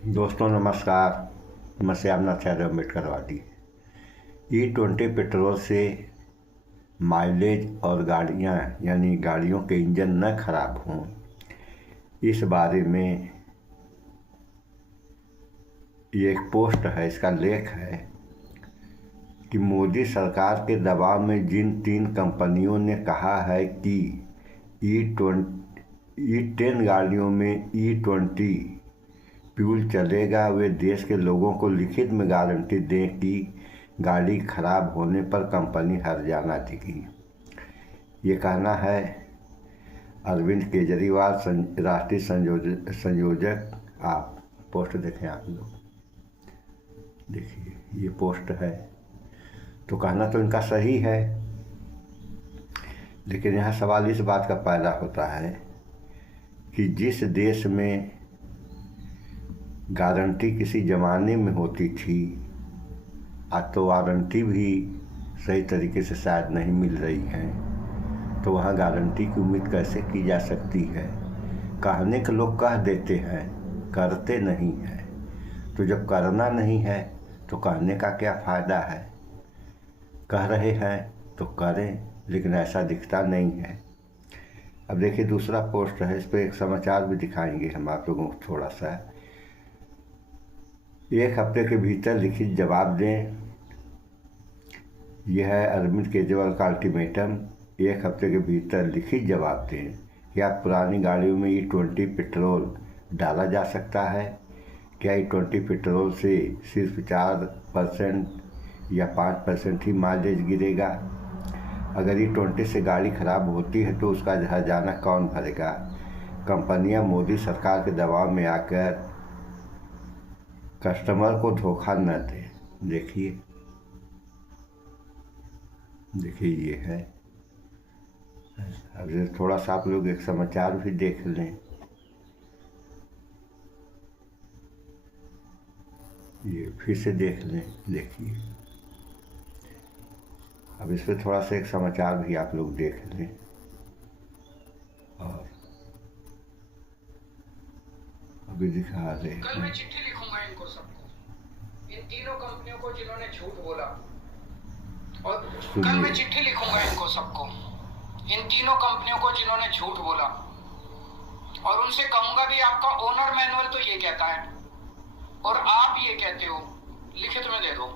दोस्तों नमस्कार। मैं श्यामनाथ अम्बेडकरवादी। E20 पेट्रोल से माइलेज और गाड़ियाँ यानी गाड़ियों के इंजन न खराब हों, इस बारे में ये एक पोस्ट है, इसका लेख है कि मोदी सरकार के दबाव में जिन 3 कंपनियों ने कहा है कि E10 गाड़ियों में E20 फ्यूल चलेगा, वे देश के लोगों को लिखित में गारंटी दें कि गाड़ी खराब होने पर कंपनी हर्जाना देगी। ये कहना है अरविंद केजरीवाल, राष्ट्रीय संयोजक। आप पोस्ट देखें, आप लोग देखिए, ये पोस्ट है। तो कहना तो इनका सही है, लेकिन यहाँ सवाल इस बात का पैदा होता है कि जिस देश में गारंटी किसी ज़माने में होती थी, आज तो वारंटी भी सही तरीके से शायद नहीं मिल रही है, तो वहाँ गारंटी की उम्मीद कैसे की जा सकती है। कहने के लोग कह देते हैं, करते नहीं हैं। तो जब करना नहीं है तो कहने का क्या फ़ायदा है। कह रहे हैं तो करें, लेकिन ऐसा दिखता नहीं है। अब देखिए, दूसरा पोस्ट है, इस पर एक समाचार भी दिखाएंगे हम आप लोगों को थोड़ा सा। 1 हफ्ते के भीतर लिखित जवाब दें, यह है अरविंद केजरीवाल का अल्टीमेटम। 1 हफ्ते के भीतर लिखित जवाब दें, क्या पुरानी गाड़ियों में E20 पेट्रोल डाला जा सकता है। क्या E20 पेट्रोल से सिर्फ 4% या 5% ही माइलेज गिरेगा। अगर E20 से गाड़ी खराब होती है तो उसका हर्जाना कौन भरेगा। कंपनियां मोदी सरकार के दबाव में आकर कस्टमर को धोखा न दें। देखिए ये है। अब थोड़ा सा आप लोग एक समाचार भी देख लें। ये फिर से देख लें, देखिए। अब इस पर थोड़ा सा एक समाचार भी आप लोग देख लें। और अभी दिखा रहे हैं। कल मैं चिट्ठी लिखूंगा इनको सबको, इन तीनों कंपनियों को जिन्होंने झूठ बोला। और कल मैं चिट्ठी लिखूंगा इनको सबको, इन तीनों कंपनियों को जिन्होंने झूठ बोला, और उनसे कहूंगा भी आपका ओनर मैनुअल तो ये कहता है और आप ये कहते हो। लिखित में दे दो,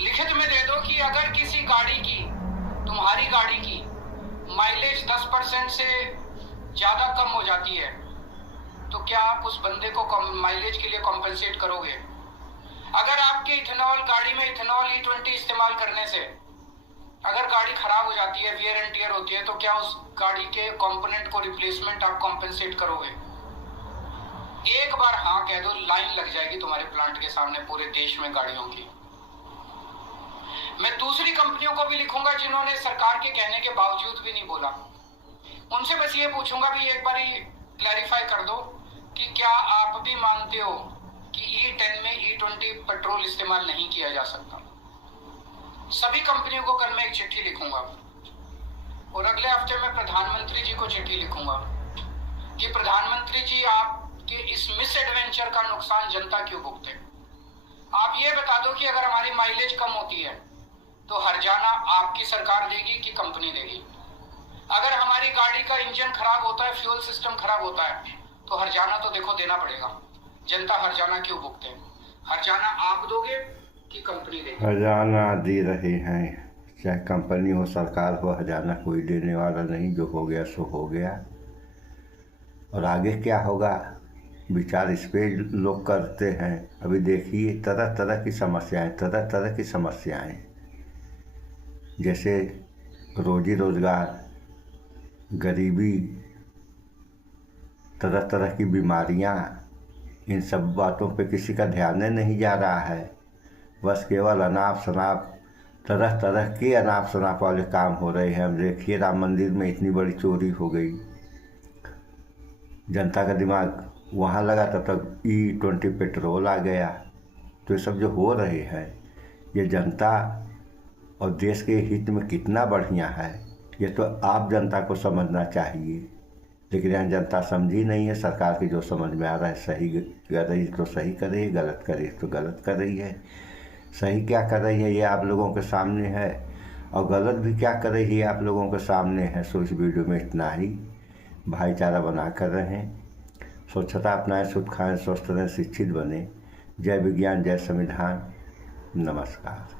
लिखित में दे दो कि अगर किसी गाड़ी की, तुम्हारी गाड़ी की माइलेज 10% से ज्यादा कम हो जाती है तो क्या आप उस बंदे को माइलेज के लिए कॉम्पेंसेट करोगे। अगर आपके इथेनॉल गाड़ी में इथेनॉल E20 इस्तेमाल करने से अगर गाड़ी खराब हो जाती है, वियर एंड टियर होती है, तो क्या उस गाड़ी के कंपोनेंट को रिप्लेसमेंट आप कॉम्पेंसेट करोगे। एक बार हाँ कह दो, लाइन लग जाएगी तुम्हारे प्लांट के सामने पूरे देश में गाड़ियों की। मैं दूसरी कंपनियों को भी लिखूंगा जिन्होंने सरकार के कहने के बावजूद भी नहीं बोला। उनसे बस ये पूछूंगा भी, एक बार क्लैरिफाई कर दो कि क्या आप भी मानते हो कि E10 में E20 पेट्रोल इस्तेमाल नहीं किया जा सकता। सभी कंपनियों को कल मैं एक चिट्ठी लिखूंगा और अगले हफ्ते में प्रधानमंत्री जी को चिट्ठी लिखूंगा कि प्रधानमंत्री जी, आपके इस मिस एडवेंचर का नुकसान जनता क्यों भुगते। आप ये बता दो कि अगर हमारी माइलेज कम होती है तो हर्जाना आपकी सरकार देगी कि कंपनी देगी। अगर हमारी गाड़ी का इंजन खराब होता है, फ्यूल सिस्टम खराब होता है, तो हर्जाना तो देखो देना पड़ेगा। जनता हर्जाना क्यों भुगते हैं। हर्जाना आप दोगे कि कंपनी देगी। हर्जाना दे रहे हैं, चाहे कंपनी हो सरकार हो, हर्जाना कोई देने वाला नहीं। जो हो गया सो हो गया, और आगे क्या होगा विचार इस पे लोग करते हैं। अभी देखिए, तरह तरह की समस्याएं, जैसे रोजी रोजगार, गरीबी, तरह तरह की बीमारियां, इन सब बातों पे किसी का ध्यान नहीं जा रहा है। बस केवल अनाप शनाप, तरह तरह के अनाप शनाप वाले काम हो रहे हैं। अब देखिए, राम मंदिर में इतनी बड़ी चोरी हो गई, जनता का दिमाग वहाँ लगा, तब तक E20 पेट्रोल आ गया। तो ये सब जो हो रहे हैं, ये जनता और देश के हित में कितना बढ़िया है, ये तो आप जनता को समझना चाहिए। लेकिन यहाँ जनता समझी नहीं है। सरकार की जो समझ में आ रहा है, सही कर रही तो सही कर रही है, गलत कर रही तो गलत कर रही है। सही क्या कर रही है ये आप लोगों के सामने है, और गलत भी क्या कर रही है आप लोगों के सामने है। सो इस वीडियो में इतना ही। भाईचारा बना कर रहें, स्वच्छता अपनाएं, शुद्ध खाएं, स्वस्थ रहें, शिक्षित बने। जय विज्ञान, जय संविधान। नमस्कार।